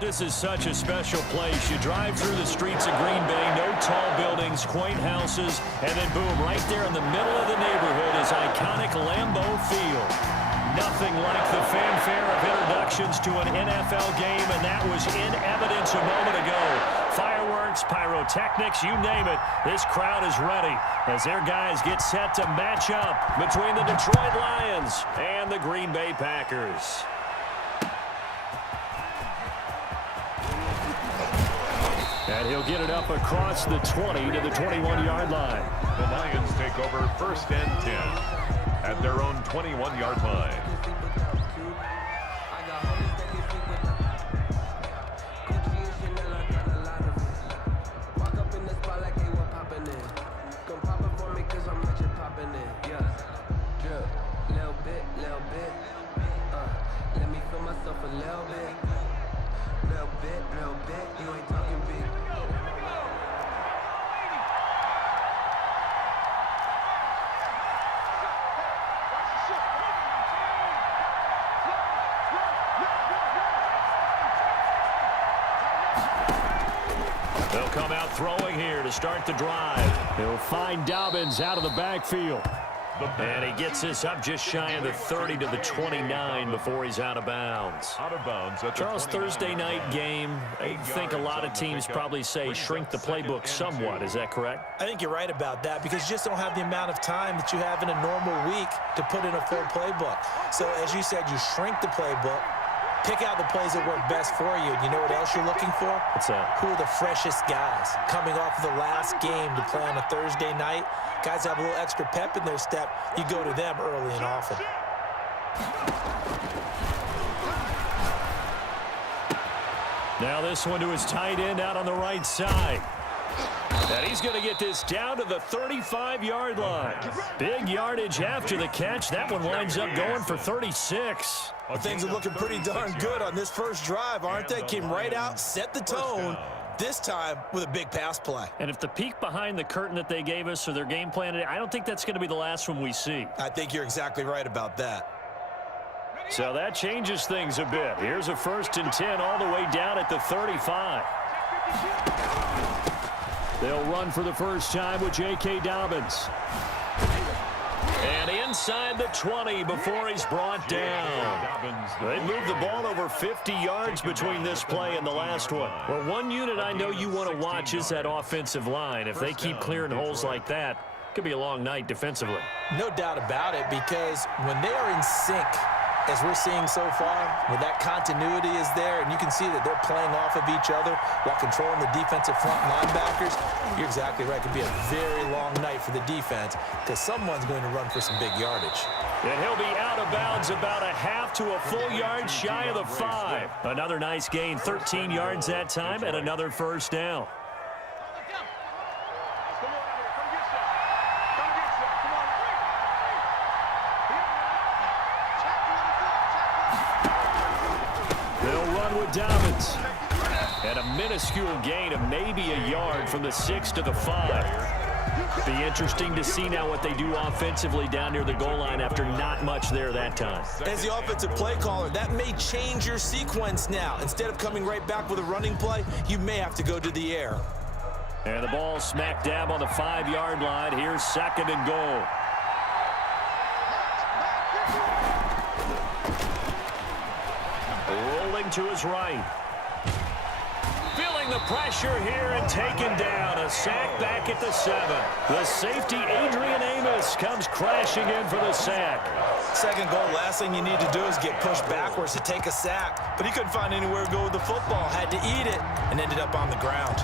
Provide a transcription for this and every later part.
This is such a special place. You drive through the streets of Green Bay, no tall buildings, quaint houses, and then boom, right there in the middle of the neighborhood is iconic Lambeau Field. Nothing like the fanfare of introductions to an NFL game, and that was in evidence a moment ago. Fireworks, pyrotechnics, you name it. This crowd is ready as their guys get set to match up between the Detroit Lions and the Green Bay Packers. And he'll get it up across the 20 to the 21-yard line. The Lions take over 1st and 10 at their own 21-yard line. They'll come out throwing here to start the drive. He'll find Dobbins out of the backfield. And he gets this up just shy of the 30 to the 29 before he's out of bounds. Charles, Thursday night game, I think a lot of teams probably say shrink the playbook somewhat. Is that correct? I think you're right about that because you just don't have the amount of time that you have in a normal week to put in a full playbook. So as you said, you shrink the playbook. Pick out the plays that work best for you. You know what else you're looking for? What's that? Who are the freshest guys coming off of the last game to play on a Thursday night? Guys have a little extra pep in their step. You go to them early and often. Now this one to his tight end out on the right side. And he's going to get this down to the 35-yard line. Big yardage after the catch. That one winds up going for 36. Well, things are looking pretty darn good on this first drive, aren't they? Came right out, set the tone, this time with a big pass play. And if the peek behind the curtain that they gave us or their game plan today, I don't think that's going to be the last one we see. I think you're exactly right about that. So that changes things a bit. Here's a 1st and 10 all the way down at the 35. They'll run for the first time with J.K. Dobbins. And inside the 20 before he's brought down. They moved the ball over 50 yards between this play and the last one. Well, one unit I know you want to watch is that offensive line. If they keep clearing holes like that, it could be a long night defensively. No doubt about it, because when they are in sync, as we're seeing so far, when that continuity is there and you can see that they're playing off of each other while controlling the defensive front linebackers, you're exactly right. It could be a very long night for the defense because someone's going to run for some big yardage. And he'll be out of bounds about a half to a full yard shy of the 5. Another nice gain, 13 yards that time, and another first down. With Dobbins. And a minuscule gain of maybe a yard from the 6 to the 5. Be interesting to see now what they do offensively down near the goal line after not much there that time. As the offensive play caller, that may change your sequence now. Instead of coming right back with a running play, you may have to go to the air. And the ball smack dab on the 5-yard line. Here's 2nd and goal. To his right. Feeling the pressure here and taken down. A sack back at the 7. The safety, Adrian Amos, comes crashing in for the sack. 2nd goal, last thing you need to do is get pushed backwards to take a sack. But he couldn't find anywhere to go with the football. Had to eat it and ended up on the ground.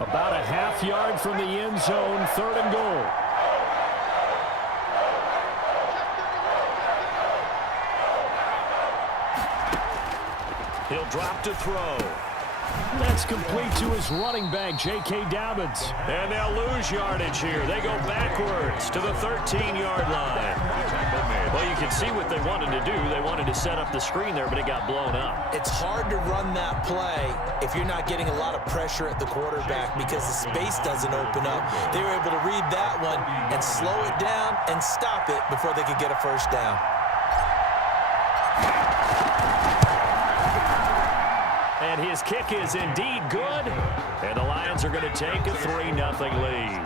About a half yard from the end zone, 3rd and goal. He'll drop to throw. That's complete to his running back, J.K. Dobbins. And they'll lose yardage here. They go backwards to the 13-yard line. Well, you can see what they wanted to do. They wanted to set up the screen there, but it got blown up. It's hard to run that play if you're not getting a lot of pressure at the quarterback because the space doesn't open up. They were able to read that one and slow it down and stop it before they could get a first down. And his kick is indeed good. And the Lions are going to take a 3-0 lead.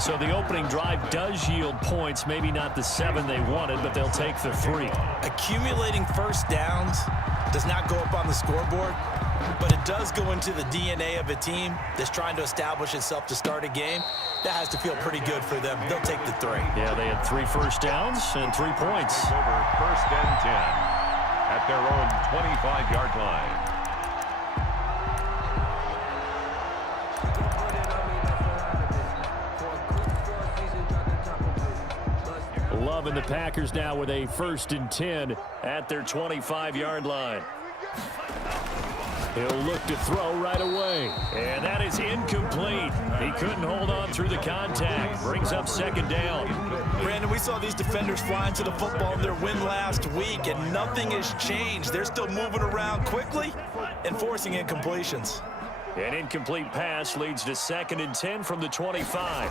So the opening drive does yield points, maybe not the 7 they wanted, but they'll take the 3. Accumulating first downs does not go up on the scoreboard, but it does go into the DNA of a team that's trying to establish itself to start a game. That has to feel pretty good for them. They'll take the 3. Yeah, they had 3 first downs and 3 points. Over first and 10 at their own 25-yard line. Loving the Packers now with a 1st and 10 at their 25-yard line. He'll look to throw right away. And that is incomplete. He couldn't hold on through the contact. Brings up 2nd down. Brandon, we saw these defenders flying to the football in their win last week, and nothing has changed. They're still moving around quickly and forcing incompletions. An incomplete pass leads to 2nd and 10 from the 25.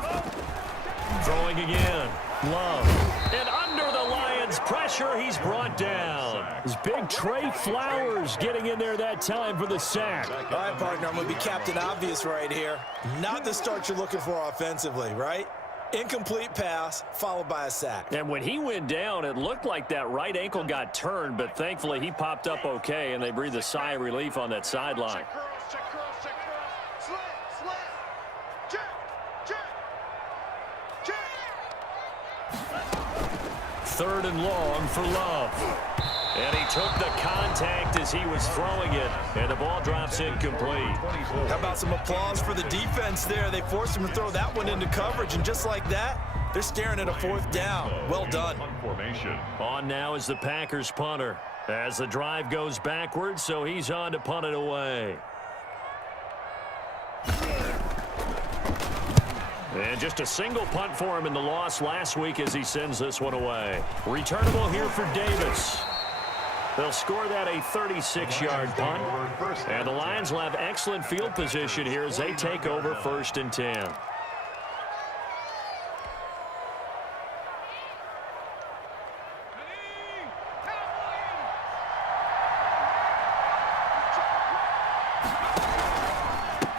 Throwing again. Love. And under the Lions' pressure, he's brought down. His big Trey Flowers getting in there that time for the sack. All right, partner, I'm going to be Captain Obvious right here. Not the start you're looking for offensively, right? Incomplete pass followed by a sack. And when he went down, it looked like that right ankle got turned, but thankfully he popped up okay, and they breathed a sigh of relief on that sideline. Third and long for Love. And he took the contact as he was throwing it, and the ball drops incomplete. How about some applause for the defense there? They forced him to throw that one into coverage, and just like that, they're staring at a 4th down. Well done. On now is the Packers punter as the drive goes backwards, so he's on to punt it away. And just a single punt for him in the loss last week as he sends this one away. Returnable here for Davis. They'll score that a 36-yard punt. And the Lions will have excellent field position here as they take over 1st and 10.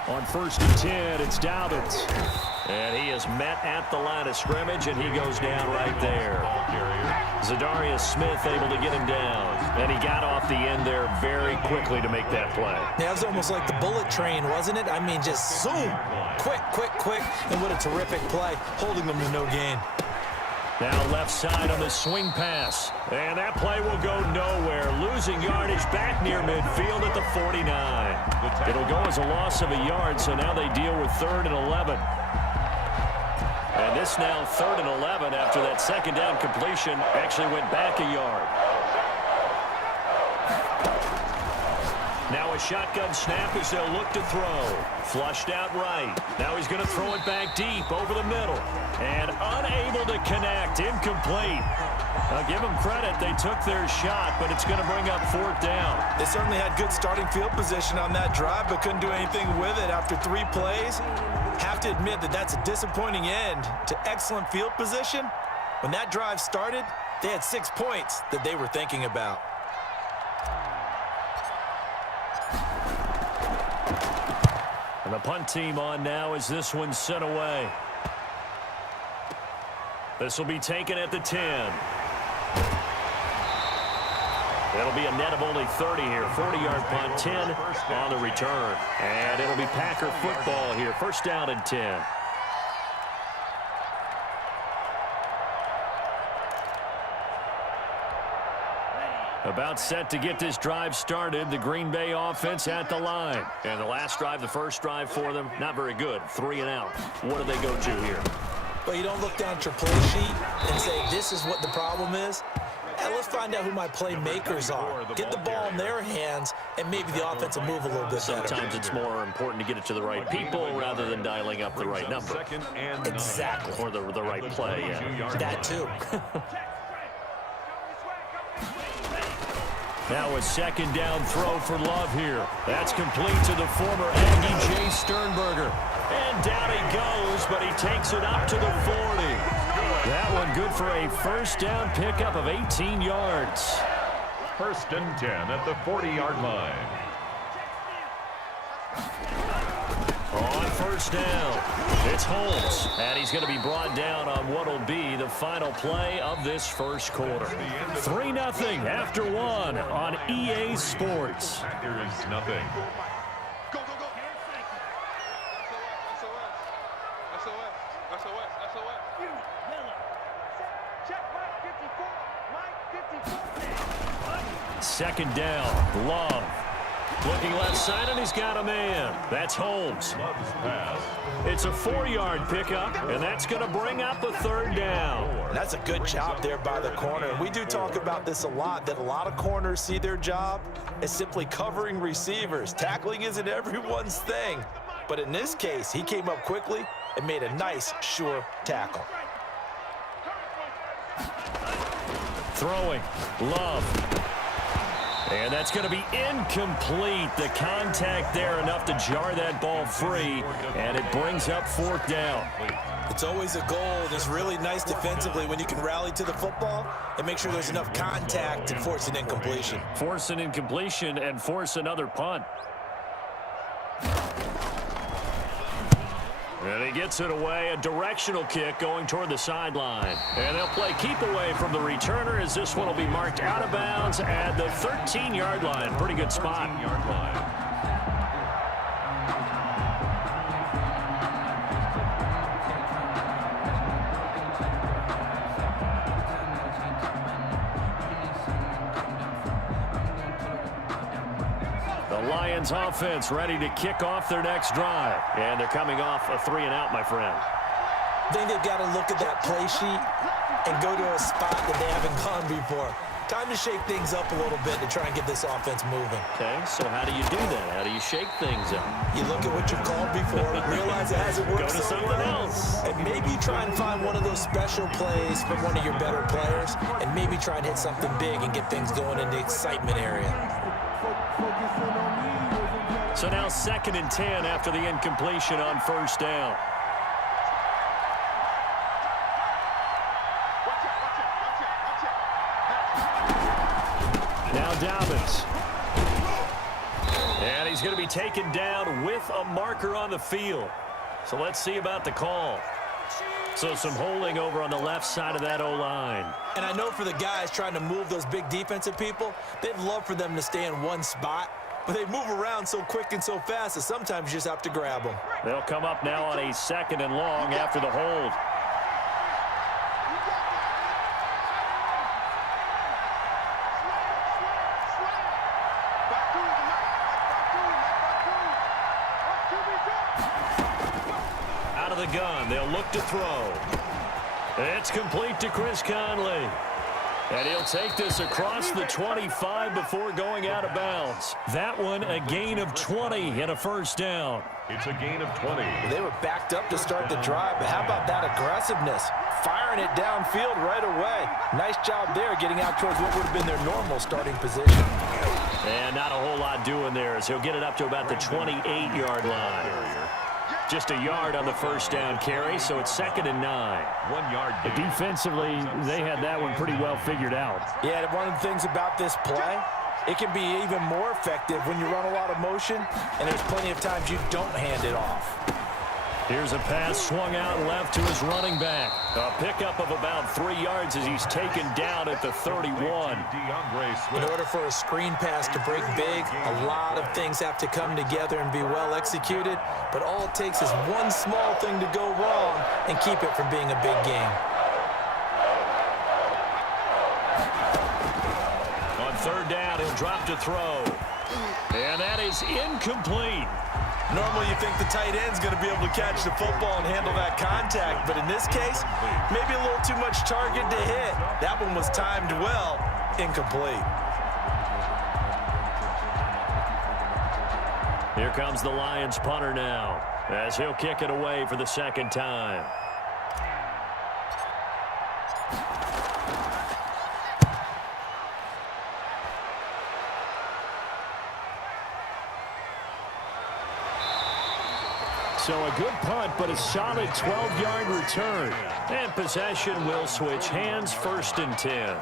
On 1st and 10, it's Dobbins. And he is met at the line of scrimmage, and he goes down right there. Zadarius Smith able to get him down. And he got off the end there very quickly to make that play. Yeah, it was almost like the bullet train, wasn't it? I mean, just zoom. Quick, quick, quick. And what a terrific play, holding them to no gain. Now left side on the swing pass. And that play will go nowhere. Losing yardage back near midfield at the 49. It'll go as a loss of a yard, so now they deal with 3rd and 11. And this now 3rd and 11 after that 2nd down completion actually went back a yard. Now a shotgun snap as they'll look to throw. Flushed out right. Now he's going to throw it back deep over the middle. And unable to connect. Incomplete. I'll give them credit. They took their shot, but it's going to bring up 4th down. They certainly had good starting field position on that drive, but couldn't do anything with it after 3 plays. Have to admit that that's a disappointing end to excellent field position. When that drive started, they had 6 points that they were thinking about. And the punt team on now as this one's sent away. This will be taken at the 10. It'll be a net of only 30 here. 40-yard punt, 10 on the return. And it'll be Packer football here. 1st down and 10. About set to get this drive started. The Green Bay offense at the line. And the last drive, the first drive for them, not very good. 3 and out. What do they go to here? Well, you don't look down at your play sheet and say, this is what the problem is. And let's find out who my playmakers are. Get the ball in their hands, and maybe the offense will move a little bit better. Sometimes it's more important to get it to the right people rather than dialing up the right number. Exactly. Or the right play, yeah. That too. Now a second down throw for Love here. That's complete to the former Aggie Jay Sternberger. And down he goes, but he takes it up to the 40. That one good for a first down pickup of 18 yards. First and 10 at the 40-yard line. On first down, it's Holmes, and he's going to be brought down on what will be the final play of this first quarter. 3-0 after one on EA Sports. There is nothing. Go, go, go. Second down, Love. Looking left side, and he's got a man. That's Holmes. Love's pass. It's a 4-yard pickup, and that's going to bring up a third down. That's a good job there by the corner. We do talk about this a lot, that a lot of corners see their job as simply covering receivers. Tackling isn't everyone's thing. But in this case, he came up quickly and made a nice, sure tackle. Throwing, Love. And that's going to be incomplete. The contact there enough to jar that ball free, and it brings up fourth down. It's always a goal. It's really nice defensively when you can rally to the football and make sure there's enough contact and force an incompletion. Force an incompletion and force another punt. And he gets it away, a directional kick going toward the sideline. And they'll play keep away from the returner as this one will be marked out of bounds at the 13-yard line. Pretty good spot. 13-yard line. Lions offense ready to kick off their next drive. And they're coming off a 3-and-out, my friend. I think they've got to look at that play sheet and go to a spot that they haven't gone before. Time to shake things up a little bit to try and get this offense moving. Okay, so how do you do that? How do you shake things up? You look at what you called before, realize it hasn't worked Go to so something well, else. and maybe try and find one of those special plays from one of your better players, and maybe try and hit something big and get things going in the excitement area. So now 2nd and 10 after the incompletion on first down. Now Dobbins. And he's going to be taken down with a marker on the field. So let's see about the call. So some holding over on the left side of that O-line. And I know for the guys trying to move those big defensive people, they'd love for them to stay in one spot. But they move around so quick and so fast that sometimes you just have to grab them. They'll come up now on a 2nd and long after the hold. Out of the gun, they'll look to throw. It's complete to Chris Conley. And he'll take this across the 25 before going out of bounds. That one a gain of 20 and a first down. It's a gain of 20. They were backed up to start the drive, but how about that aggressiveness? Firing it downfield right away. Nice job there getting out towards what would have been their normal starting position. And not a whole lot doing there as he'll get it up to about the 28-yard line. Just a yard on the first down carry, so it's 2nd and 9. 1 yard gain. Defensively, they had that one pretty well figured out. Yeah, one of the things about this play, it can be even more effective when you run a lot of motion, and there's plenty of times you don't hand it off. Here's a pass swung out left to his running back. A pickup of about 3 yards as he's taken down at the 31. In order for a screen pass to break big, a lot of things have to come together and be well executed, but all it takes is one small thing to go wrong and keep it from being a big game. On 3rd down, he'll drop to throw. And that is incomplete. Normally you think the tight end's going to be able to catch the football and handle that contact, but in this case, maybe a little too much target to hit. That one was timed well, incomplete. Here comes the Lions punter now as he'll kick it away for the 2nd time. So a good punt, but a solid 12-yard return. And possession will switch hands, 1st and 10.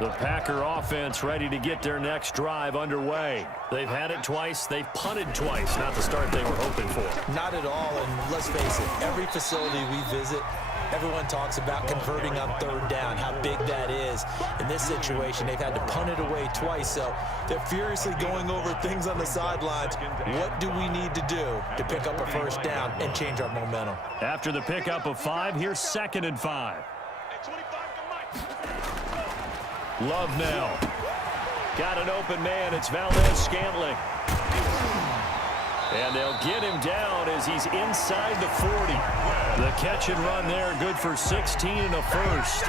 The Packer offense ready to get their next drive underway. They've had it twice. They've punted twice. Not the start they were hoping for. Not at all, and let's face it, every facility we visit, everyone talks about converting on 3rd down, how big that is. In this situation, they've had to punt it away twice, so they're furiously going over things on the sidelines. What do we need to do to pick up a 1st down and change our momentum? After the pickup of 5, here's 2nd and 5. Love now. Got an open man. It's Valdez-Scantling. And they'll get him down as he's inside the 40. The catch and run there, good for 16 and a 1st.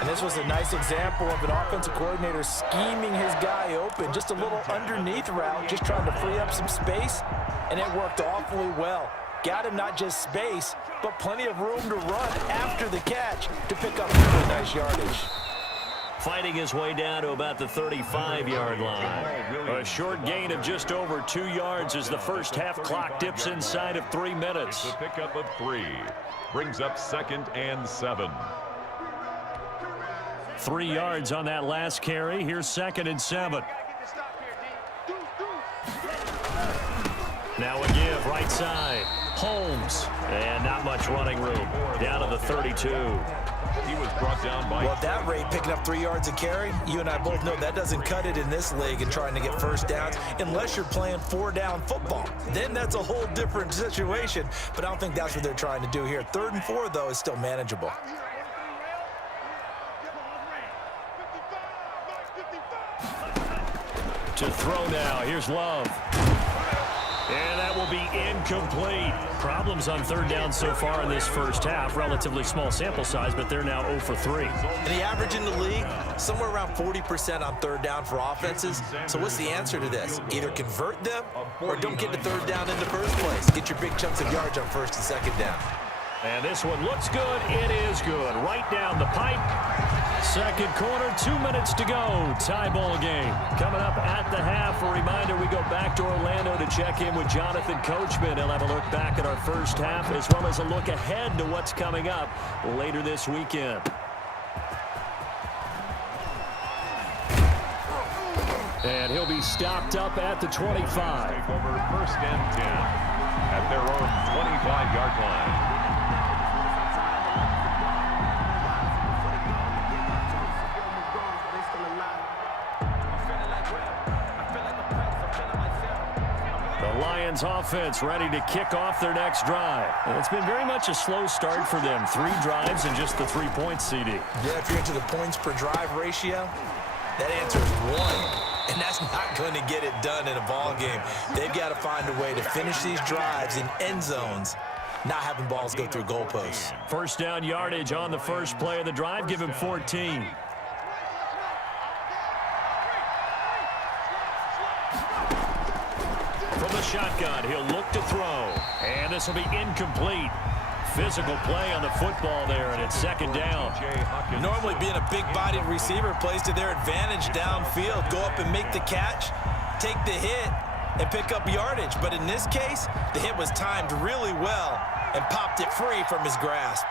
And this was a nice example of an offensive coordinator scheming his guy open. Just a little underneath route, just trying to free up some space, and it worked awfully well. Got him not just space, but plenty of room to run after the catch to pick up really nice yardage. Fighting his way down to about the 35-yard line. A short gain of just over 2 yards as the first half clock dips inside of 3 minutes. The pickup of 3 brings up 2nd and 7. 3 yards on that last carry. Here's 2nd and 7. Now a give, right side. Holmes. And not much running room. Down to the 32. He was brought down by... Well, at that rate, picking up 3 yards a carry, you and I both know that doesn't cut it in this league and trying to get 1st downs unless you're playing 4-down football. Then that's a whole different situation, but I don't think that's what they're trying to do here. 3rd and 4, though, is still manageable. To throw now. Here's Love. And that will be incomplete. Problems on 3rd down so far in this first half. Relatively small sample size, but they're now 0 for 3. And the average in the league, somewhere around 40% on 3rd down for offenses. So what's the answer to this? Either convert them or don't get to 3rd down in the first place. Get your big chunks of yards on 1st and 2nd down. And this one looks good. It is good. Right down the pipe. 2nd quarter, 2 minutes to go. Tie ball game. Coming up at the half, a reminder we go back to Orlando to check in with Jonathan Coachman. He'll have a look back at our first half as well as a look ahead to what's coming up later this weekend. And he'll be stopped up at the 25. Take over 1st and 10 at their own 25-yard line. Lions offense ready to kick off their next drive. And it's been very much a slow start for them. 3 drives and just the 3 points, CD. Yeah, if you're into the points per drive ratio, that answer is 1. And that's not going to get it done in a ball game. They've got to find a way to finish these drives in end zones, not having balls go through goalposts. 1st down yardage on the first play of the drive. Give him 14. From the shotgun, he'll look to throw. And this will be incomplete. Physical play on the football there, and it's 2nd down. Normally being a big-bodied receiver plays to their advantage downfield. Go up and make the catch, take the hit, and pick up yardage. But in this case, the hit was timed really well and popped it free from his grasp.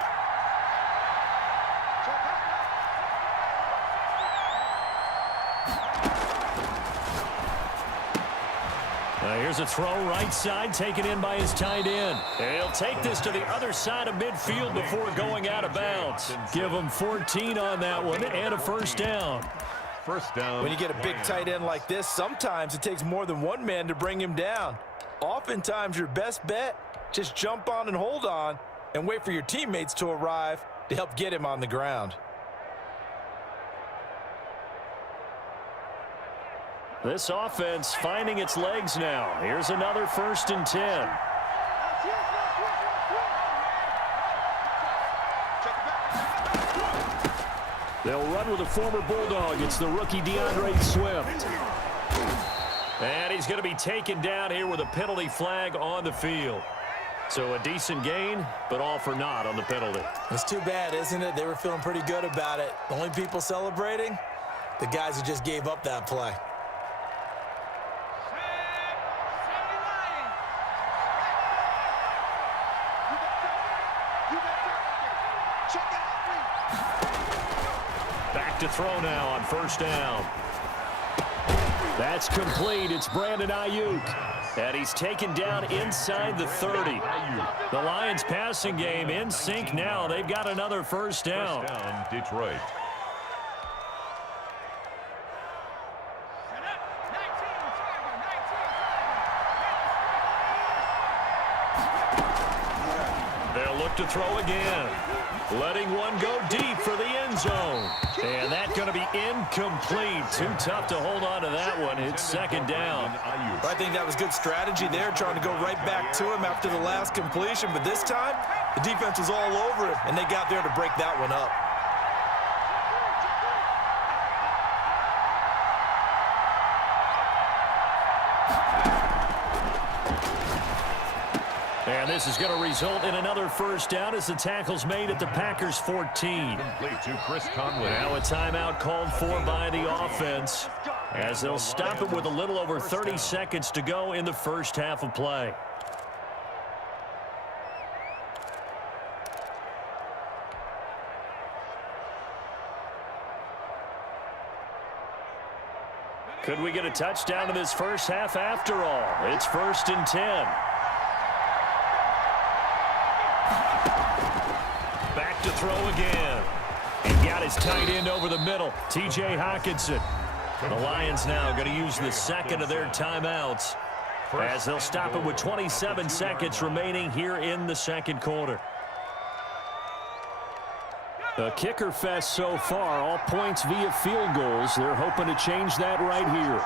Here's a throw right side, taken in by his tight end. He'll take this to the other side of midfield before going out of bounds. Give him 14 on that one and a 1st down. 1st down. When you get a big tight end like this, sometimes it takes more than one man to bring him down. Oftentimes, your best bet, just jump on and hold on and wait for your teammates to arrive to help get him on the ground. This offense finding its legs now. Here's another 1st and 10. They'll run with a former Bulldog. It's the rookie DeAndre Swift. And he's going to be taken down here with a penalty flag on the field. So a decent gain, but all for naught on the penalty. It's too bad, isn't it? They were feeling pretty good about it. The only people celebrating, the guys who just gave up that play. Back to throw now on first down. That's complete. It's Brandon Ayuk. And he's taken down inside the 30. The Lions passing game in sync now. They've got another first down. First down, Detroit. They'll look to throw again. Letting one go deep for the end zone. And that's going to be incomplete. Too tough to hold on to that one. It's second down. I think that was good strategy there, trying to go right back to him after the last completion. But this time, the defense was all over him, and they got there to break that one up. And this is going to result in another first down as the tackle's made at the Packers' 14. Complete to Chris Conley. Now a timeout called for by the offense as they'll stop it with a little over 30 seconds to go in the first half of play. Could we get a touchdown in this first half after all? It's 1st and 10. Back to throw again. And got his tight end over the middle, T.J. Hockenson. The Lions now going to use the second of their timeouts as they'll stop it with 27 seconds remaining here in the second quarter. A kicker fest so far, all points via field goals. They're hoping to change that right here.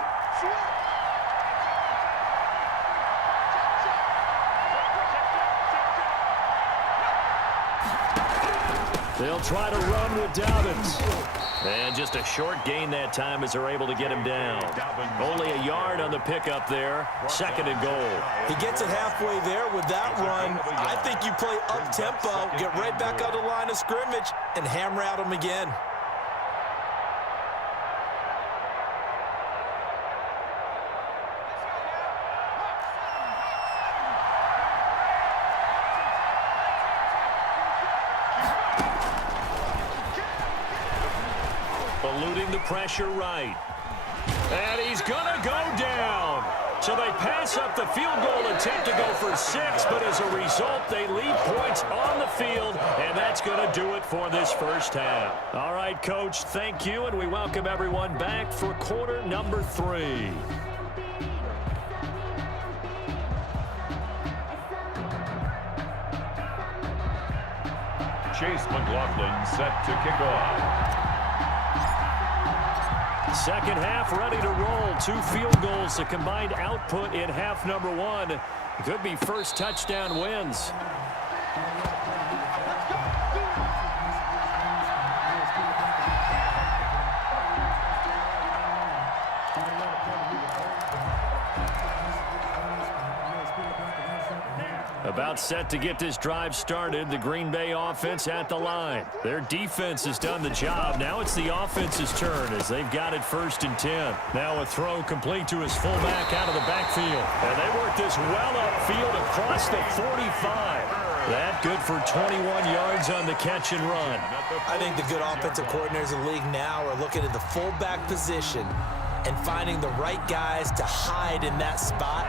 They'll try to run with Dobbins. And just a short gain that time as they're able to get him down. Only a yard on the pickup there. 2nd and goal. He gets it halfway there with that run. I think you play up-tempo, get right back on the line of scrimmage, and hammer at him again. Eluding the pressure right. And he's going to go down. So they pass up the field goal attempt to go for 6, but as a result, they leave points on the field, and that's going to do it for this first half. All right, Coach, thank you, and we welcome everyone back for quarter number 3. Chase McLaughlin set to kick off. Second half ready to roll. 2 field goals, the combined output in half number 1. Could be first touchdown wins. About set to get this drive started. The Green Bay offense at the line. Their defense has done the job. Now it's the offense's turn as they've got it 1st and 10. Now a throw complete to his fullback out of the backfield. And they work this well upfield across the 45. That good for 21 yards on the catch and run. I think the good offensive coordinators in the league now are looking at the fullback position and finding the right guys to hide in that spot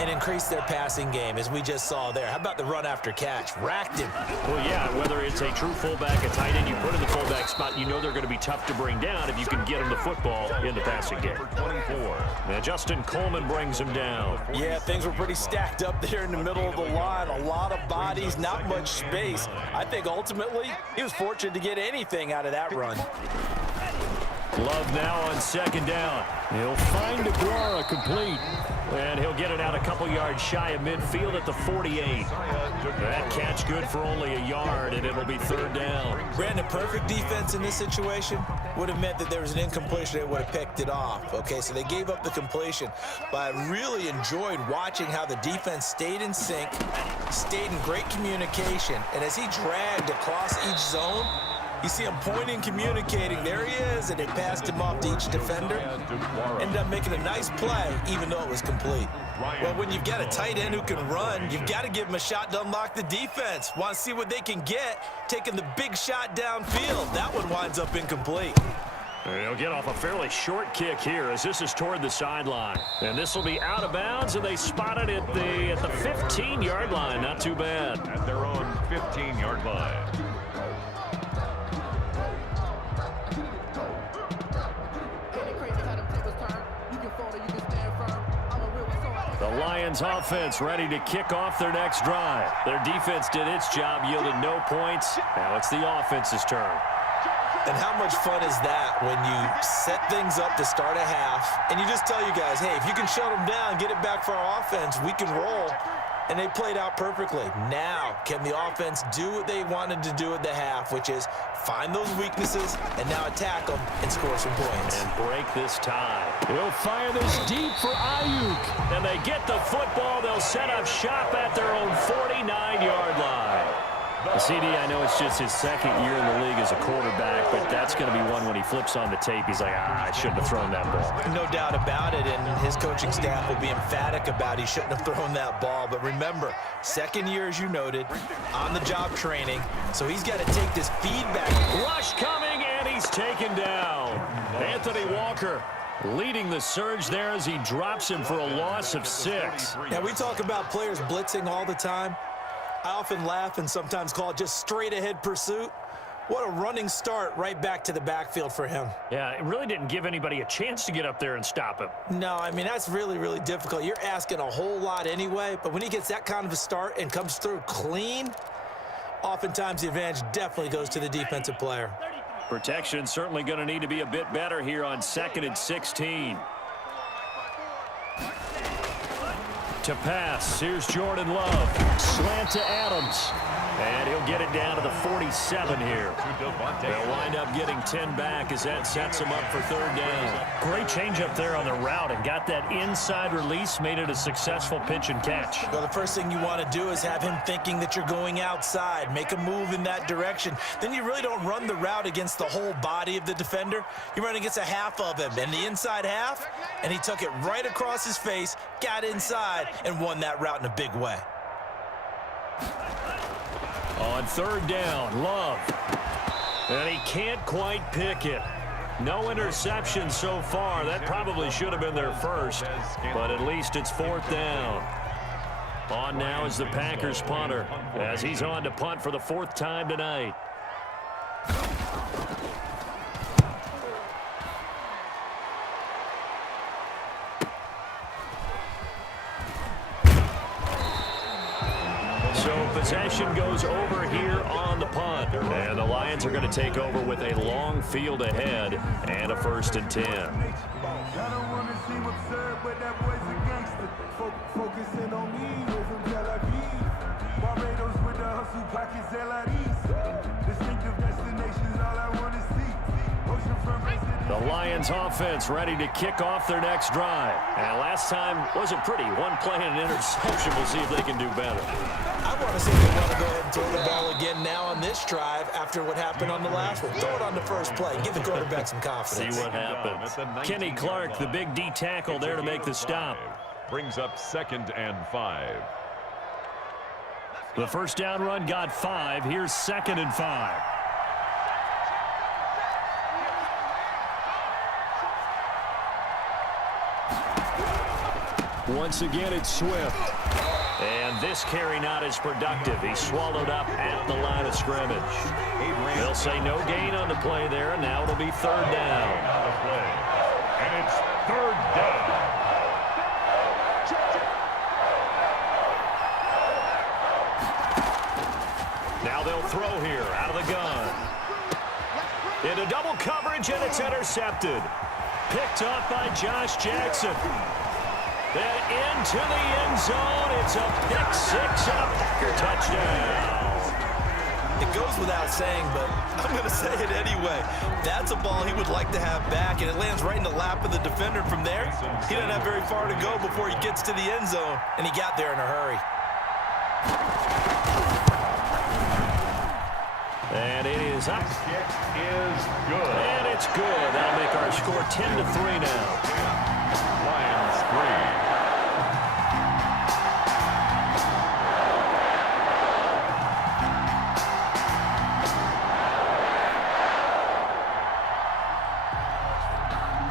and increase their passing game, as we just saw there. How about the run after catch? Racked him. Well, yeah, whether it's a true fullback, a tight end, you put in the fullback spot, you know they're going to be tough to bring down if you can get them the football in the passing game. 24. Now, Justin Coleman brings him down. Yeah, things were pretty stacked up there in the middle of the line. A lot of bodies, not much space. I think ultimately he was fortunate to get anything out of that run. Love now on 2nd down. He'll find Aguara complete. And he'll get it out a couple yards shy of midfield at the 48. That catch good for only a yard, and it'll be 3rd down. Brandon, perfect defense in this situation would have meant that there was an incompletion. They would have picked it off. Okay, so they gave up the completion. But I really enjoyed watching how the defense stayed in sync, stayed in great communication, and as he dragged across each zone, You see him pointing, communicating. There he is, and they passed him off to each defender. Ended up making a nice play, even though it was complete. Well, when you've got a tight end who can run, you've got to give him a shot to unlock the defense. Want to see what they can get, taking the big shot downfield. That one winds up incomplete. He'll get off a fairly short kick here as this is toward the sideline. And this will be out of bounds, and they spot it at the 15-yard line. Not too bad. At their own 15-yard line. The Lions offense ready to kick off their next drive. Their defense did its job, yielded no points. Now it's the offense's turn. And how much fun is that when you set things up to start a half and you just tell you guys, hey, if you can shut them down, get it back for our offense, we can roll. And they played out perfectly. Now, can the offense do what they wanted to do at the half, which is find those weaknesses and now attack them and score some points. And break this tie. He'll fire this deep for Ayuk. And they get the football. They'll set up shop at their own 49-yard line. CD, I know it's just his second year in the league as a quarterback, but that's going to be one when he flips on the tape. He's like, I shouldn't have thrown that ball. No doubt about it, and his coaching staff will be emphatic about he shouldn't have thrown that ball. But remember, second year, as you noted, on-the-job training, so he's got to take this feedback. Rush coming, and he's taken down. Anthony Walker leading the surge there as he drops him for a loss of 6. Now, we talk about players blitzing all the time. I often laugh and sometimes call it just straight-ahead pursuit. What a running start right back to the backfield for him. Yeah, it really didn't give anybody a chance to get up there and stop him. No, I mean, that's really, really difficult. You're asking a whole lot anyway, but when he gets that kind of a start and comes through clean, oftentimes the advantage definitely goes to the defensive player. Protection certainly going to need to be a bit better here on 2nd and 16. To pass, here's Jordan Love. Slant to Adams. And he'll get it down to the 47 here. They'll wind up getting 10 back as that sets him up for 3rd down. Great change up there on the route and got that inside release, made it a successful pitch and catch. Well, the first thing you want to do is have him thinking that you're going outside, make a move in that direction. Then you really don't run the route against the whole body of the defender. You run against a half of him, and the inside half, and he took it right across his face, got inside, and won that route in a big way. On 3rd down, Love. And he can't quite pick it. No interception so far. That probably should have been their first, but at least it's 4th down. On now is the Packers punter as he's on to punt for the 4th time tonight. So possession goes over here on the punt. And the Lions are going to take over with a long field ahead and a 1st and 10. The Lions offense ready to kick off their next drive. And last time wasn't pretty. One play and an interception. We'll see if they can do better. I want to see if they want to go ahead and throw the ball again now on this drive after what happened on the last one. Throw it on the first play. Give the quarterback some confidence. See what happens. Kenny Clark, the big D tackle there to make the stop. Brings up 2nd and 5. The 1st down run got 5. Here's 2nd and 5. Once again, it's Swift. And this carry not as productive. He's swallowed up at the line of scrimmage. They'll say no gain on the play there, and now it'll be 3rd down. And it's 3rd down. Now they'll throw here out of the gun. Into double coverage, and it's intercepted. Picked up by Josh Jackson. Then into the end zone. It's a pick 6 and a Packer touchdown. It goes without saying, but I'm going to say it anyway. That's a ball he would like to have back, and it lands right in the lap of the defender from there. He doesn't have very far to go before he gets to the end zone, and he got there in a hurry. And it is is up. Kick is good. And it's good. That'll make our score 10-3 now. Lions 3.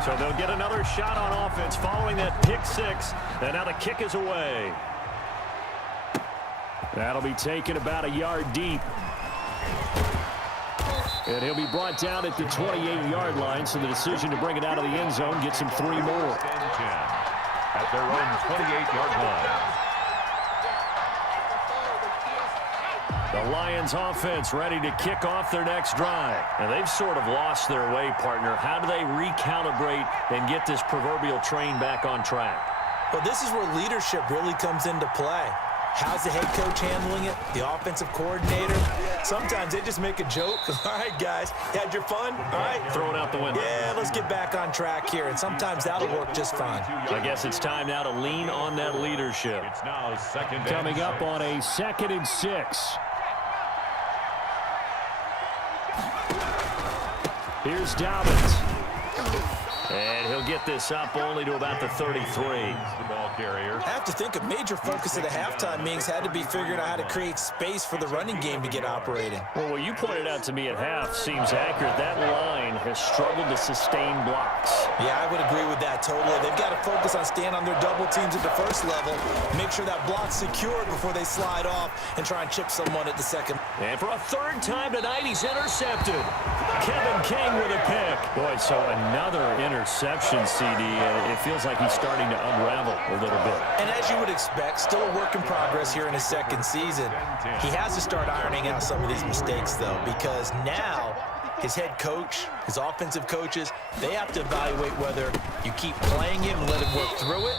So they'll get another shot on offense following that pick six. And now the kick is away. That'll be taken about a yard deep. And he'll be brought down at the 28-yard line, so the decision to bring it out of the end zone gets him 3 more. At their own 28-yard line. The Lions offense ready to kick off their next drive. And they've sort of lost their way, partner. How do they recalibrate and get this proverbial train back on track? Well, this is where leadership really comes into play. How's the head coach handling it? The offensive coordinator? Sometimes they just make a joke. All right, guys, you had your fun? All right. Throw it out the window. Yeah, let's get back on track here. And sometimes that'll work just fine. I guess it's time now to lean on that leadership. It's now second and Coming up 6. on a 2nd and 6. Here's Dobbins. And he'll get this up only to about the 33. The ball carrier. I have to think a major focus of the halftime meetings had to be figuring out how to create space for the running game to get operating. Well, what you pointed out to me at half seems accurate. That line has struggled to sustain blocks. Yeah, I would agree with that totally. They've got to focus on staying on their double teams at the first level, make sure that block's secured before they slide off and try and chip someone at the second. And for a 3rd time tonight, he's intercepted. Kevin King with a pick. Boy, so another interception, CD. It feels like he's starting to unravel a little bit. And as you would expect, still a work in progress here in his 2nd season. He has to start ironing out some of these mistakes, though, because now his head coach, his offensive coaches, they have to evaluate whether you keep playing him and let him work through it,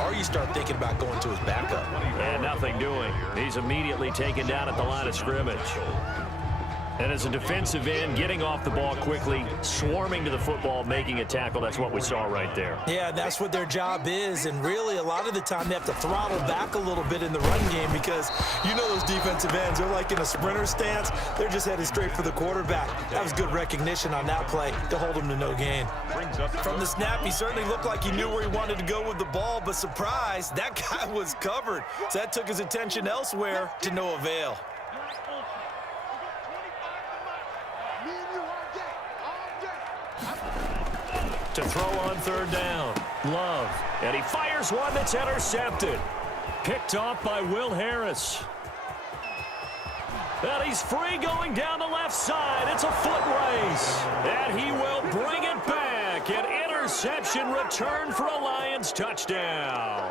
or you start thinking about going to his backup. And nothing doing. He's immediately taken down at the line of scrimmage. And as a defensive end, getting off the ball quickly, swarming to the football, making a tackle, that's what we saw right there. Yeah, that's what their job is, and really a lot of the time they have to throttle back a little bit in the run game because you know those defensive ends, they're like in a sprinter stance. They're just headed straight for the quarterback. That was good recognition on that play to hold him to no gain. From the snap, he certainly looked like he knew where he wanted to go with the ball, but surprise, that guy was covered. So that took his attention elsewhere to no avail. To throw on 3rd down. Love. And he fires one that's intercepted. Picked off by Will Harris. And he's free going down the left side. It's a foot race. And he will bring it back. An interception return for a Lions touchdown.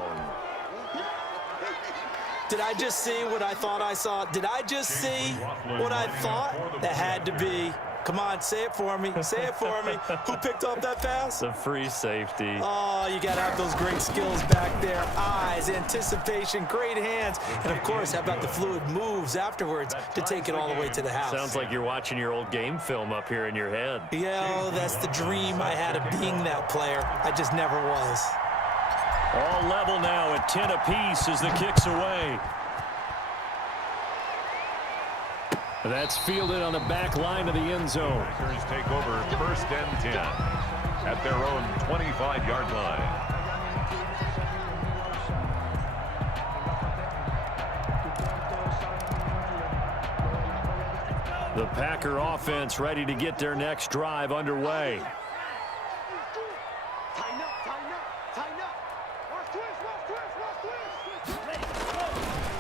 Did I just see what I thought I saw? Did I just see what I thought? That had to be. Come on, say it for me. Say it for me. Who picked up that pass? The free safety. Oh, you got to have those great skills back there. Eyes, anticipation, great hands. And, of course, how about the fluid moves afterwards to take it all the way to the house? Sounds like you're watching your old game film up here in your head. Yeah, oh, that's the dream I had of being that player. I just never was. All level now at 10 apiece as the kick's away. That's fielded on the back line of the end zone. Packers take over 1st and 10 at their own 25-yard line. The Packer offense ready to get their next drive underway.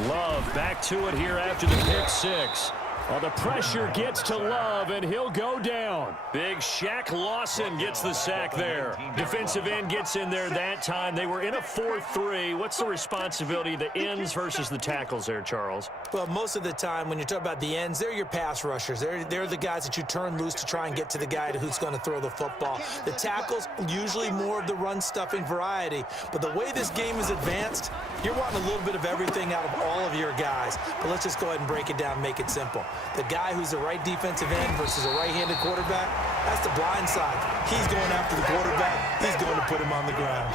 Love back to it here after the pick six. Well, the pressure gets to Love, and he'll go down. Big Shaq Lawson gets the sack there. Defensive end gets in there that time. They were in a 4-3. What's the responsibility of the ends versus the tackles there, Charles? Well, most of the time when you talk about the ends, they're your pass rushers. They're the guys that you turn loose to try and get to the guy who's going to throw the football. The tackles, usually more of the run-stuffing variety. But the way this game is advanced, you're wanting a little bit of everything out of all of your guys. But let's just go ahead and break it down and make it simple. The guy who's the right defensive end versus a right-handed quarterback, that's the blind side. He's going after the quarterback. He's going to put him on the ground.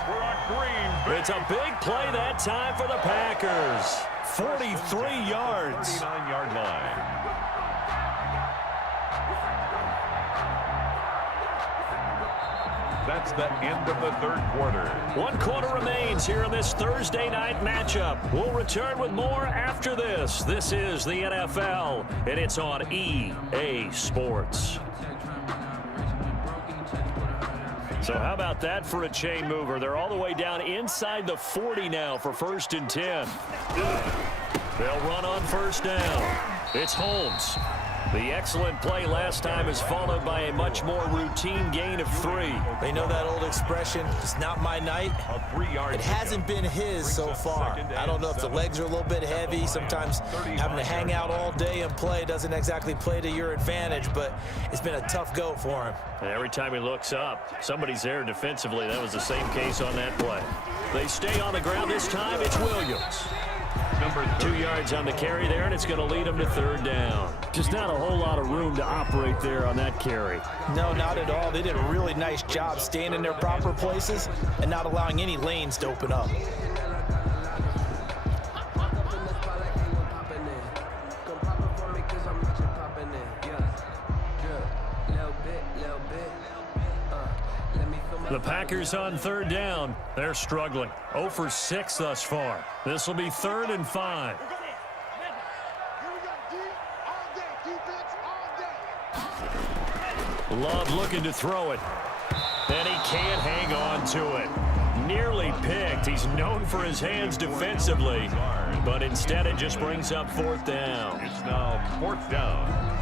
It's a big play that time for the Packers. 43 yards. 39-yard line. That's the end of the third quarter. 1 quarter remains here in this Thursday night matchup. We'll return with more after this. This is the NFL, and it's on EA Sports. So how about that for a chain mover? They're all the way down inside the 40 now for 1st and 10. They'll run on 1st down. It's Holmes. The excellent play last time is followed by a much more routine gain of 3. They know that old expression, it's not my night. It hasn't been his so far. I don't know if the legs are a little bit heavy. Sometimes having to hang out all day and play doesn't exactly play to your advantage, but it's been a tough go for him. And every time he looks up, somebody's there defensively. That was the same case on that play. They stay on the ground this time. It's Williams. 2 yards on the carry there, and it's going to lead them to 3rd down. Just not a whole lot of room to operate there on that carry. No, not at all. They did a really nice job staying in their proper places and not allowing any lanes to open up. The Packers on 3rd down. They're struggling. 0 for 6 thus far. This will be 3rd and 5. Love looking to throw it. And he can't hang on to it. Nearly picked. He's known for his hands defensively. But instead it just brings up 4th down. It's now 4th down.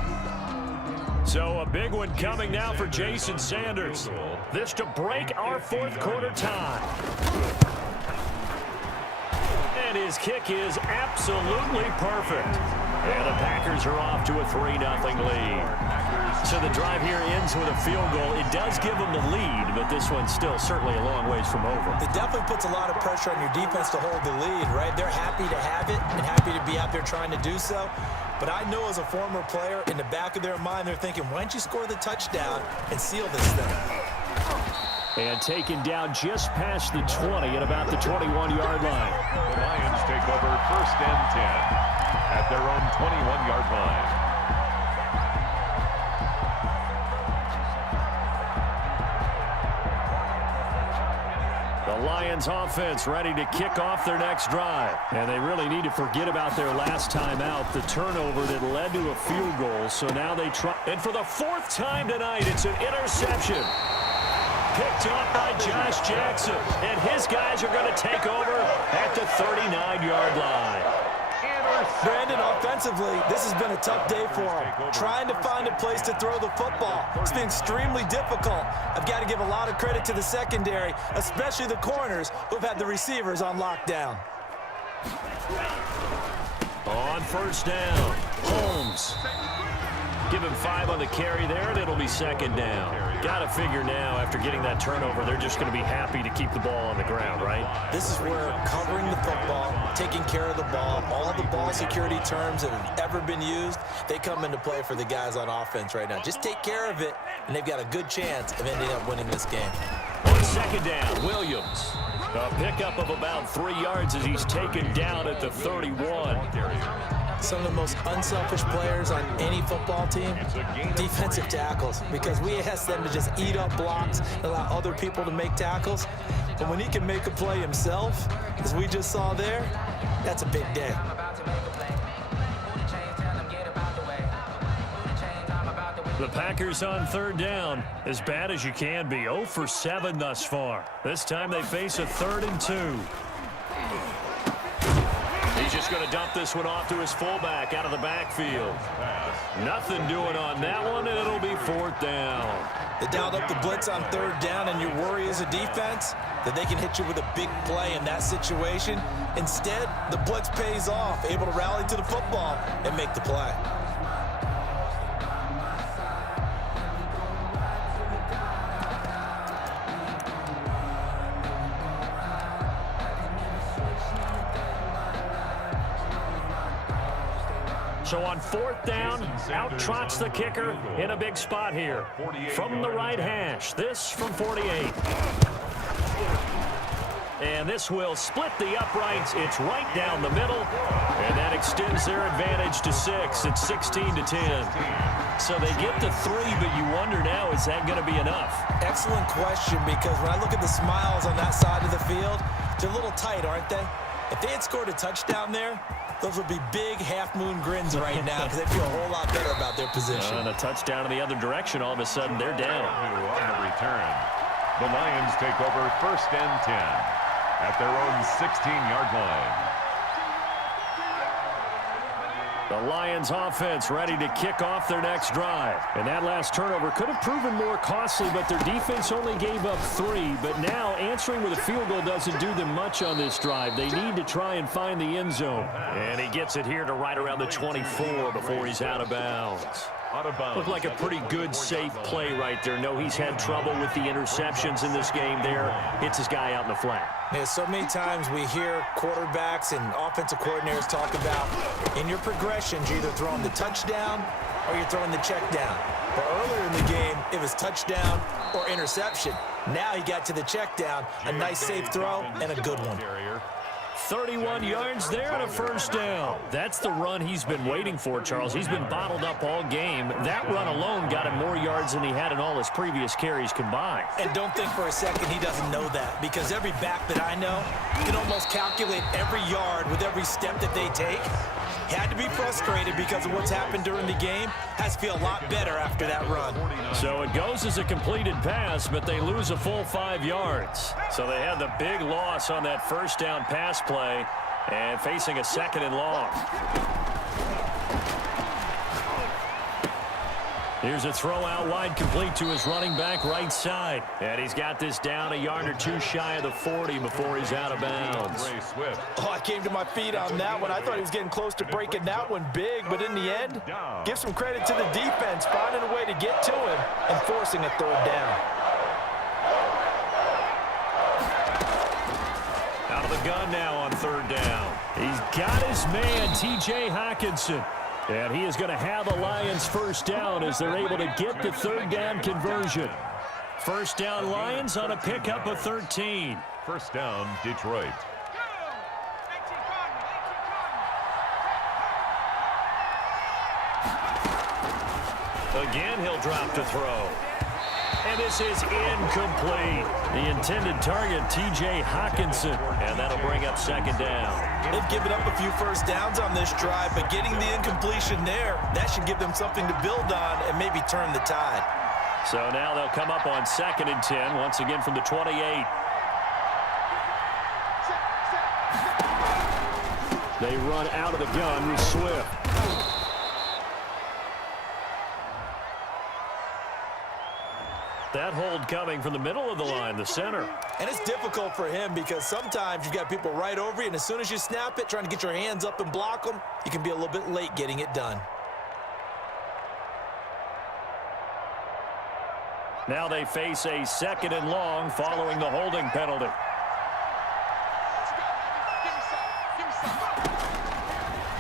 So a big one coming now for Jason Sanders. This to break our 4th quarter tie. And his kick is absolutely perfect. And the Packers are off to a 3-0 lead. So the drive here ends with a field goal. It does give them the lead, but this one's still certainly a long ways from over. It definitely puts a lot of pressure on your defense to hold the lead, right? They're happy to have it and happy to be out there trying to do so. But I know as a former player, in the back of their mind, they're thinking, why don't you score the touchdown and seal this thing? And taken down just past the 20 at about the 21-yard line. The Lions take over 1st and 10 at their own 21-yard line. The Lions offense ready to kick off their next drive. And they really need to forget about their last time out, the turnover that led to a field goal. So now they try. And for the 4th time tonight, it's an interception. Picked up by Josh Jackson. And his guys are going to take over at the 39-yard line. Brandon, offensively, this has been a tough day for him. Trying to find a place to throw the football. It's been extremely difficult. I've got to give a lot of credit to the secondary, especially the corners who've had the receivers on lockdown. On 1st down, Holmes. Give him 5 on the carry there, and it'll be 2nd down. Got to figure now, after getting that turnover, they're just going to be happy to keep the ball on the ground, right? This is where covering the football, taking care of the ball, all the ball security terms that have ever been used, they come into play for the guys on offense right now. Just take care of it, and they've got a good chance of ending up winning this game. On 2nd down, Williams. A pickup of about 3 yards as he's taken down at the 31. Some of the most unselfish players on any football team, defensive tackles, because we ask them to just eat up blocks and allow other people to make tackles. But when he can make a play himself, as we just saw there, that's a big day. The Packers on 3rd down, as bad as you can be. 0 for 7 thus far. This time they face a 3rd and 2. He's just going to dump this one off to his fullback out of the backfield. Nothing doing on that one, and it'll be 4th down. They dialed up the blitz on 3rd down, and your worry as a defense that they can hit you with a big play in that situation. Instead, the blitz pays off, able to rally to the football and make the play. So on 4th down, out trots the kicker in a big spot here. From the right hash, this from 48. And this will split the uprights. It's right down the middle. And that extends their advantage to 6. It's 16-10. So they get to 3, but you wonder now, is that going to be enough? Excellent question, because when I look at the smiles on that side of the field, they're a little tight, aren't they? If they had scored a touchdown there, those would be big half-moon grins right now because they feel a whole lot better about their position. And a touchdown in the other direction, all of a sudden they're down. On the return, the Lions take over 1st and 10 at their own 16-yard line. The Lions offense ready to kick off their next drive. And that last turnover could have proven more costly, but their defense only gave up 3. But now answering with a field goal doesn't do them much on this drive. They need to try and find the end zone. And he gets it here to right around the 24 before he's out of bounds. Looked like a pretty good, safe play right there. No, he's had trouble with the interceptions in this game there. Hits his guy out in the flat. Yeah, so many times we hear quarterbacks and offensive coordinators talk about in your progressions, you're either throwing the touchdown or you're throwing the check down. But earlier in the game, it was touchdown or interception. Now he got to the check down, a nice safe throw, and a good one. 31 yards there and a first down. That's the run he's been waiting for, Charles. He's been bottled up all game. That run alone got him more yards than he had in all his previous carries combined. And don't think for a second he doesn't know that, because every back that I know can almost calculate every yard with every step that they take. Had to be frustrated because of what's happened during the game. Has to feel a lot better after that run. So it goes as a completed pass, but they lose a full 5 yards. So they had the big loss on that first down pass play and facing a 2nd and long. Here's a throw out wide, complete to his running back right side. And he's got this down a yard or 2 shy of the 40 before he's out of bounds. Oh, I came to my feet on that one. I thought he was getting close to breaking that one big, but in the end, give some credit to the defense, finding a way to get to him and forcing a 3rd down. Out of the gun now on 3rd down. He's got his man, T.J. Hockenson. And he is going to have the Lions first down as they're able to get the 3rd down conversion. First down Lions on a pickup of 13. First down, Detroit. Again, he'll drop to throw. And this is incomplete. The intended target, T.J. Hockenson. And that'll bring up 2nd down. They've given up a few first downs on this drive, but getting the incompletion there, that should give them something to build on and maybe turn the tide. So now they'll come up on 2nd and 10, once again from the 28. They run out of the gun with Swift. That hold coming from the middle of the line, the center. And it's difficult for him because sometimes you've got people right over you, and as soon as you snap it, trying to get your hands up and block them, you can be a little bit late getting it done. Now they face a 2nd and long following the holding penalty.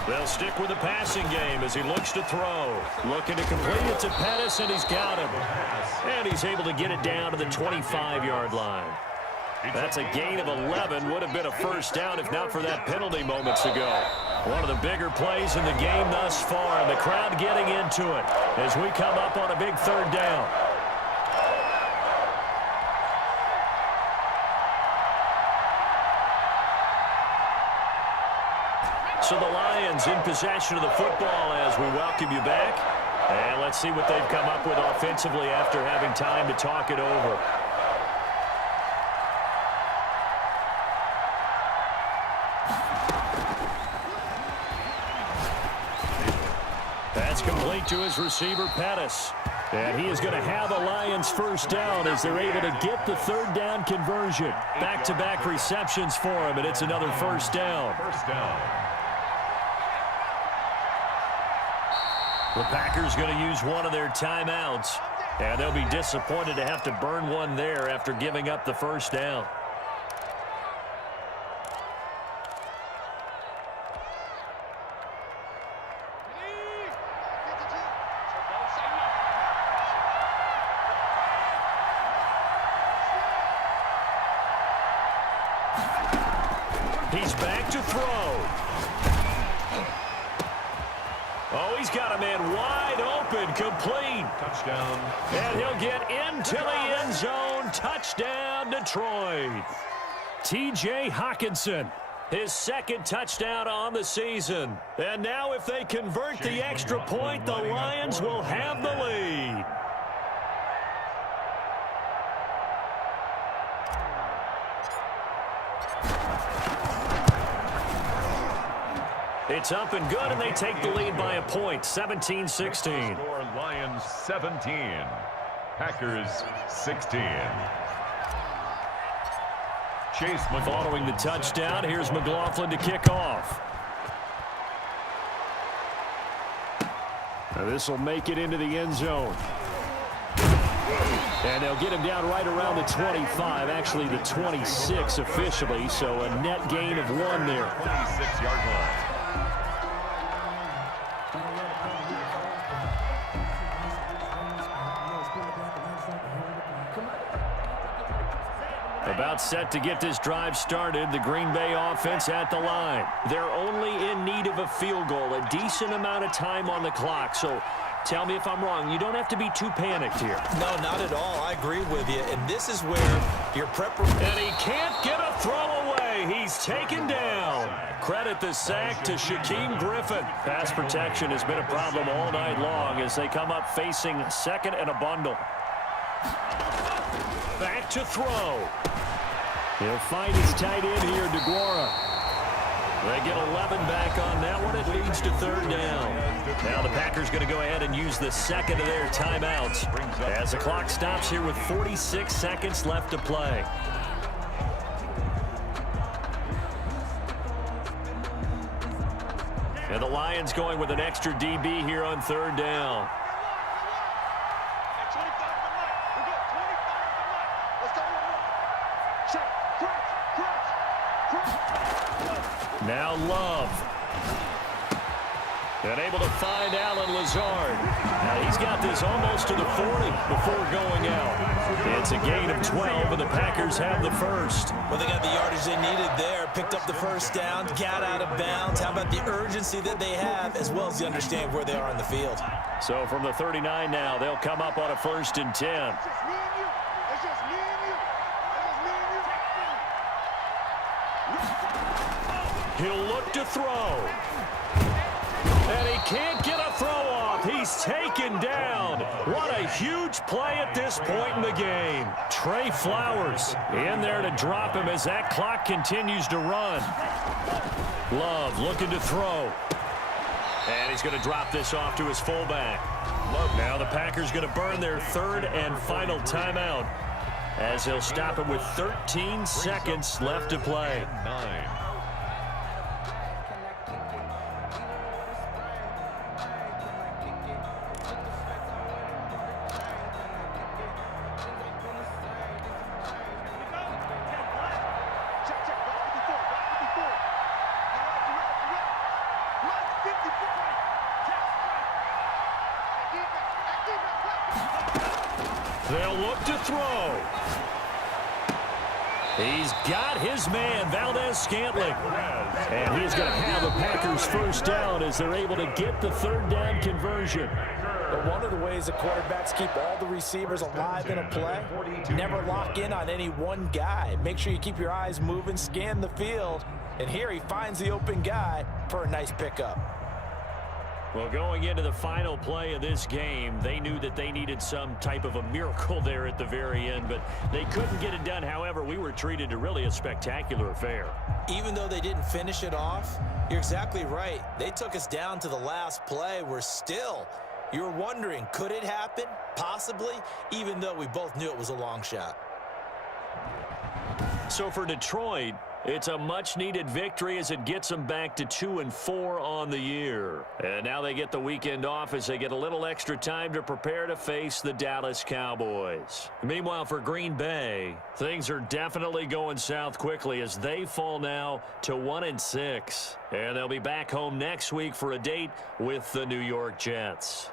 They'll stick with the passing game as he looks to throw. Looking to complete it to Pettis, and he's got him. And he's able to get it down to the 25-yard line. That's a gain of 11. Would have been a first down if not for that penalty moments ago. One of the bigger plays in the game thus far, and the crowd getting into it as we come up on a big 3rd down. So the Lions in possession of the football as we welcome you back. And let's see what they've come up with offensively after having time to talk it over. That's complete to his receiver, Pettis. And he is going to have a Lions first down as they're able to get the 3rd down conversion. Back-to-back receptions for him, and it's another first down. First down. The Packers going to use one of their timeouts, and they'll be disappointed to have to burn one there after giving up the first down. He's back to throw. Oh, he's got a man wide open, complete. Touchdown. And he'll get into the end zone. Touchdown, Detroit. T.J. Hockenson, his second touchdown on the season. And now if they convert the extra point, the Lions will have the lead. It's up and good, and they take the lead by a point, 17-16. Score Lions 17, Packers 16. Chase McLaughlin. Following the touchdown, here's McLaughlin to kick off. Now this will make it into the end zone. And they'll get him down right around the 25, actually the 26 officially, so a net gain of 1 there. 26-yard line. About set to get this drive started, the Green Bay offense at the line. They're only in need of a field goal, a decent amount of time on the clock. So tell me if I'm wrong. You don't have to be too panicked here. No, not at all. I agree with you. And this is where your preparation. And he can't get a throw away. He's taken down. Credit the sack to Shaquem Griffin. Pass protection has been a problem all night long as they come up facing second and a bundle. Back to throw. He'll find his tight end here, DeGuara. They get 11 back on that one. It leads to third down. Now the Packers going to go ahead and use the second of their timeouts as the clock stops here with 46 seconds left to play. And the Lions going with an extra DB here on third down. Now Love. And able to find Allen Lazard. Now he's got this almost to the 40 before going out. It's a gain of 12, and the Packers have the first. Well, they got the yardage they needed there. Picked up the first down, got out of bounds. How about the urgency that they have, as well as the understand where they are on the field. So from the 39 now, they'll come up on a 1st and 10. He'll look to throw. And he can't get a throw off. He's taken down. What a huge play at this point in the game. Trey Flowers in there to drop him as that clock continues to run. Love looking to throw. And he's going to drop this off to his fullback. Now the Packers going to burn their third and final timeout as they'll stop him with 13 seconds left to play. 9. They'll look to throw. He's got his man, Valdez-Scantling. And he's going to have the Packers first down as they're able to get the third down conversion. But one of the ways the quarterbacks keep all the receivers alive in a play, never lock in on any one guy. Make sure you keep your eyes moving, scan the field. And here he finds the open guy for a nice pickup. Well, going into the final play of this game, they knew that they needed some type of a miracle there at the very end, but they couldn't get it done. However, we were treated to really a spectacular affair. Even though they didn't finish it off, you're exactly right. They took us down to the last play. We're still, you're wondering, could it happen? Possibly, even though we both knew it was a long shot. So for Detroit, it's a much-needed victory as it gets them back to 2-4 on the year. And now they get the weekend off as they get a little extra time to prepare to face the Dallas Cowboys. Meanwhile, for Green Bay, things are definitely going south quickly as they fall now to 1-6. And they'll be back home next week for a date with the New York Jets.